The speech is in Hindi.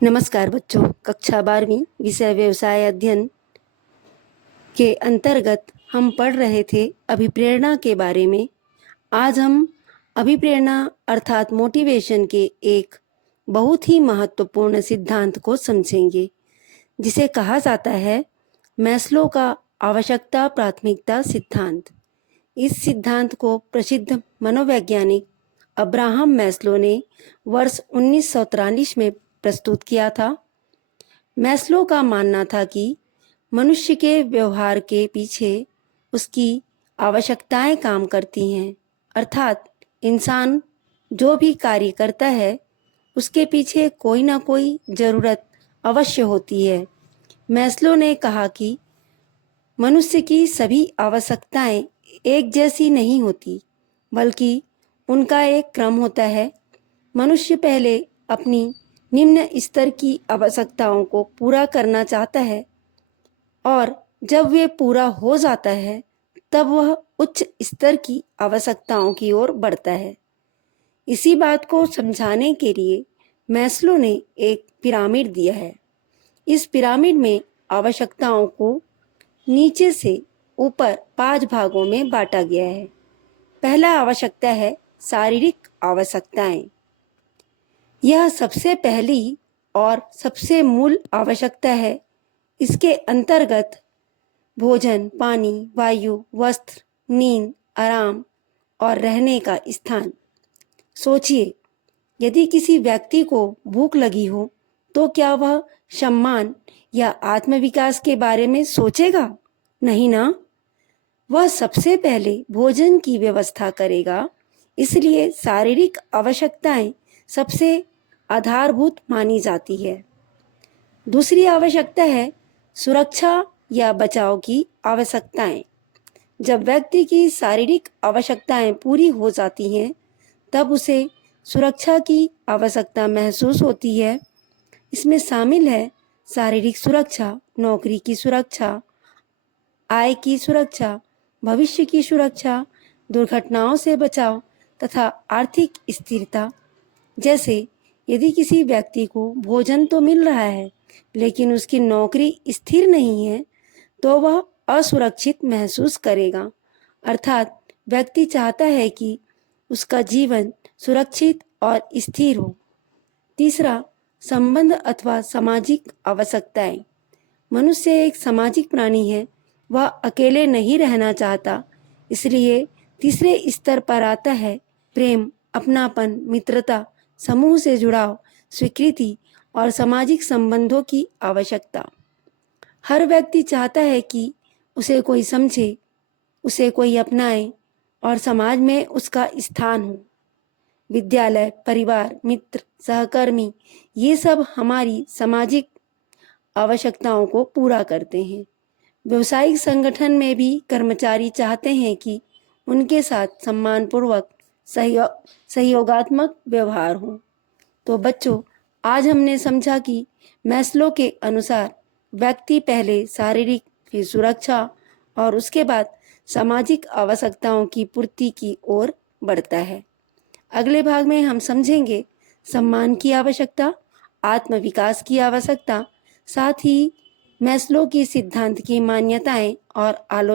नमस्कार बच्चों, कक्षा 12वीं विषय व्यवसाय अध्ययन के अंतर्गत हम पढ़ रहे थे अभिप्रेरणा के बारे में। आज हम अभिप्रेरणा अर्थात मोटिवेशन के एक बहुत ही महत्वपूर्ण सिद्धांत को समझेंगे, जिसे कहा जाता है मैस्लो का आवश्यकता प्राथमिकता सिद्धांत। इस सिद्धांत को प्रसिद्ध मनोवैज्ञानिक अब्राहम मैस्लो ने वर्ष 1943 में प्रस्तुत किया था। मैस्लो का मानना था कि मनुष्य के व्यवहार के पीछे उसकी आवश्यकताएं काम करती हैं, अर्थात इंसान जो भी कार्य करता है उसके पीछे कोई ना कोई ज़रूरत अवश्य होती है। मैस्लो ने कहा कि मनुष्य की सभी आवश्यकताएं एक जैसी नहीं होती, बल्कि उनका एक क्रम होता है। मनुष्य पहले अपनी निम्न स्तर की आवश्यकताओं को पूरा करना चाहता है और जब वे पूरा हो जाता है तब वह उच्च स्तर की आवश्यकताओं की ओर बढ़ता है। इसी बात को समझाने के लिए मैस्लो ने एक पिरामिड दिया है। इस पिरामिड में आवश्यकताओं को नीचे से ऊपर 5 भागों में बांटा गया है। पहला आवश्यकता है शारीरिक आवश्यकताएं। यह सबसे पहली और सबसे मूल आवश्यकता है। इसके अंतर्गत भोजन, पानी, वायु, वस्त्र, नींद, आराम और रहने का स्थान। सोचिए, यदि किसी व्यक्ति को भूख लगी हो तो क्या वह सम्मान या आत्मविकास के बारे में सोचेगा? नहीं ना। वह सबसे पहले भोजन की व्यवस्था करेगा। इसलिए शारीरिक आवश्यकताएं सबसे आधारभूत मानी जाती है। दूसरी आवश्यकता है सुरक्षा या बचाव की आवश्यकताएं। जब व्यक्ति की शारीरिक आवश्यकताएं पूरी हो जाती हैं तब उसे सुरक्षा की आवश्यकता महसूस होती है। इसमें शामिल है शारीरिक सुरक्षा, नौकरी की सुरक्षा, आय की सुरक्षा, भविष्य की सुरक्षा, दुर्घटनाओं से बचाव तथा आर्थिक स्थिरता। जैसे यदि किसी व्यक्ति को भोजन तो मिल रहा है लेकिन उसकी नौकरी स्थिर नहीं है तो वह असुरक्षित महसूस करेगा। अर्थात व्यक्ति चाहता है कि उसका जीवन सुरक्षित और स्थिर हो। तीसरा, संबंध अथवा सामाजिक आवश्यकताएं। मनुष्य एक सामाजिक प्राणी है, वह अकेले नहीं रहना चाहता। इसलिए तीसरे स्तर पर आता है प्रेम, अपनापन, मित्रता, समूह से जुड़ाव, स्वीकृति और सामाजिक संबंधों की आवश्यकता। हर व्यक्ति चाहता है कि उसे कोई समझे, उसे कोई अपनाए और समाज में उसका स्थान हो। विद्यालय, परिवार, मित्र, सहकर्मी, ये सब हमारी सामाजिक आवश्यकताओं को पूरा करते हैं। व्यवसायिक संगठन में भी कर्मचारी चाहते हैं कि उनके साथ सम्मानपूर्वक सहयोगात्मक व्यवहार हो। तो बच्चों, आज हमने समझा कि मैस्लो के अनुसार व्यक्ति पहले शारीरिक, फिर सुरक्षा और उसके बाद सामाजिक आवश्यकताओं की पूर्ति की ओर बढ़ता है। अगले भाग में हम समझेंगे सम्मान की आवश्यकता, आत्मविकास की आवश्यकता, साथ ही मैस्लो की सिद्धांत की मान्यताएं और आलोचना।